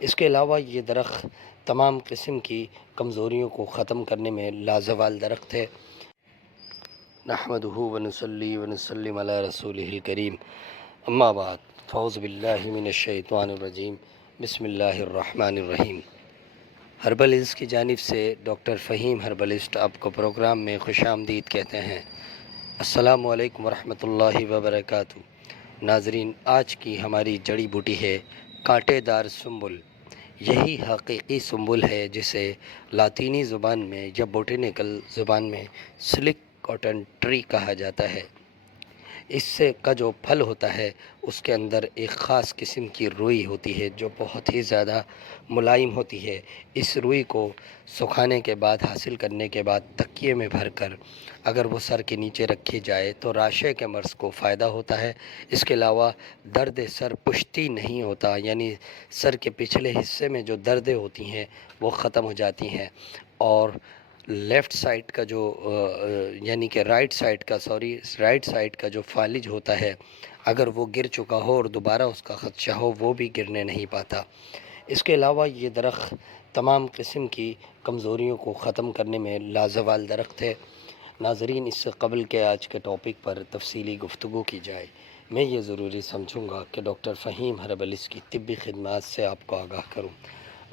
اس کے علاوہ یہ درخت تمام قسم کی کمزوریوں کو ختم کرنے میں لازوال درخت ہے۔ نحمدہ ونصلی ونسلم علی رسولہ الکریم، اما بعد، فاعوذ باللہ من الشیطان الرجیم، بسم اللہ الرحمن الرحیم۔ ہربلز کی جانب سے ڈاکٹر فہیم ہربلسٹ آپ کو پروگرام میں خوش آمدید کہتے ہیں۔ السلام علیکم ورحمۃ اللہ وبرکاتہ۔ ناظرین، آج کی ہماری جڑی بوٹی ہے کانٹے دار سنبل۔ یہی حقیقی سنبل ہے جسے لاطینی زبان میں یا بوٹینیکل زبان میں سلک کاٹن ٹری کہا جاتا ہے۔ اس سے کا جو پھل ہوتا ہے اس کے اندر ایک خاص قسم کی روئی ہوتی ہے جو بہت ہی زیادہ ملائم ہوتی ہے۔ اس روئی کو سکھانے کے بعد، حاصل کرنے کے بعد تکیے میں بھر کر اگر وہ سر کے نیچے رکھی جائے تو راشے کے مرض کو فائدہ ہوتا ہے۔ اس کے علاوہ درد سر پشتی نہیں ہوتا، یعنی سر کے پچھلے حصے میں جو دردیں ہوتی ہیں وہ ختم ہو جاتی ہیں، اور لیفٹ سائڈ کا جو یعنی کہ رائٹ سائڈ کا جو فالج ہوتا ہے، اگر وہ گر چکا ہو اور دوبارہ اس کا خدشہ ہو، وہ بھی گرنے نہیں پاتا۔ اس کے علاوہ یہ درخت تمام قسم کی کمزوریوں کو ختم کرنے میں لازوال درخت ہے۔ ناظرین، اس سے قبل کے آج کے ٹاپک پر تفصیلی گفتگو کی جائے، میں یہ ضروری سمجھوں گا کہ ڈاکٹر فہیم ہربلس کی طبی خدمات سے آپ کو آگاہ کروں۔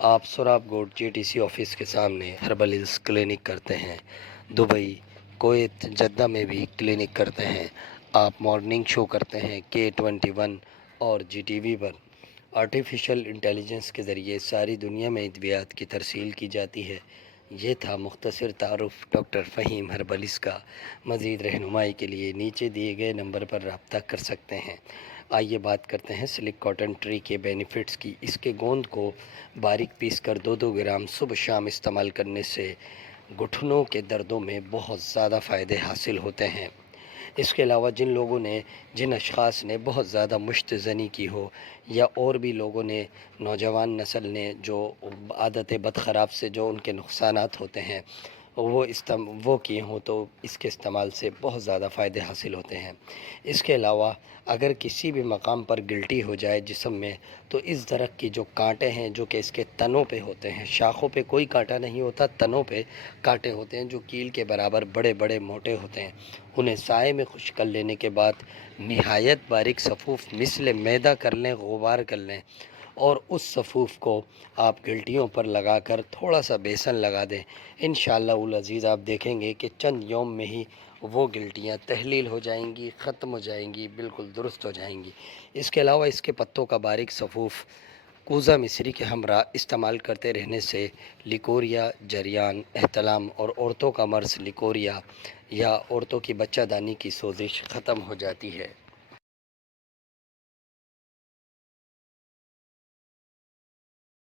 آپ سوراب گوٹ جے ٹی سی آفس کے سامنے ہربلس کلینک کرتے ہیں۔ دبئی، کویت، جدہ میں بھی کلینک کرتے ہیں۔ آپ مارننگ شو کرتے ہیں K21 اور GTV پر۔ آرٹیفیشل انٹیلیجنس کے ذریعے ساری دنیا میں ادویات کی ترسیل کی جاتی ہے۔ یہ تھا مختصر تعارف ڈاکٹر فہیم ہربلس کا۔ مزید رہنمائی کے لیے نیچے دیے گئے نمبر پر رابطہ کر سکتے ہیں۔ آئیے بات کرتے ہیں سلک کاٹن ٹری کے بینیفٹس کی۔ اس کے گوند کو باریک پیس کر 2 گرام صبح شام استعمال کرنے سے گھٹنوں کے دردوں میں بہت زیادہ فائدے حاصل ہوتے ہیں۔ اس کے علاوہ جن اشخاص نے بہت زیادہ مشت زنی کی ہو، یا اور بھی لوگوں نے، نوجوان نسل نے جو عادت بد خراب سے جو ان کے نقصانات ہوتے ہیں وہ کیے ہوں تو اس کے استعمال سے بہت زیادہ فائدے حاصل ہوتے ہیں۔ اس کے علاوہ اگر کسی بھی مقام پر گلٹی ہو جائے جسم میں، تو اس درخت کی جو کانٹے ہیں جو کہ اس کے تنوں پہ ہوتے ہیں، شاخوں پہ کوئی کانٹا نہیں ہوتا، تنوں پہ کانٹے ہوتے ہیں جو کیل کے برابر بڑے بڑے موٹے ہوتے ہیں، انہیں سائے میں خشک کر لینے کے بعد نہایت باریک صفوف مثل میدہ کر لیں، غبار کر لیں، اور اس صفوف کو آپ گلٹیوں پر لگا کر تھوڑا سا بیسن لگا دیں۔ انشاءاللہ العزیز آپ دیکھیں گے کہ چند یوم میں ہی وہ گلٹیاں تحلیل ہو جائیں گی، ختم ہو جائیں گی، بالکل درست ہو جائیں گی۔ اس کے علاوہ اس کے پتوں کا باریک صفوف کوزہ مصری کے ہمراہ استعمال کرتے رہنے سے لیکوریا، جریان، احتلام اور عورتوں کا مرض لیکوریا یا عورتوں کی بچہ دانی کی سوزش ختم ہو جاتی ہے۔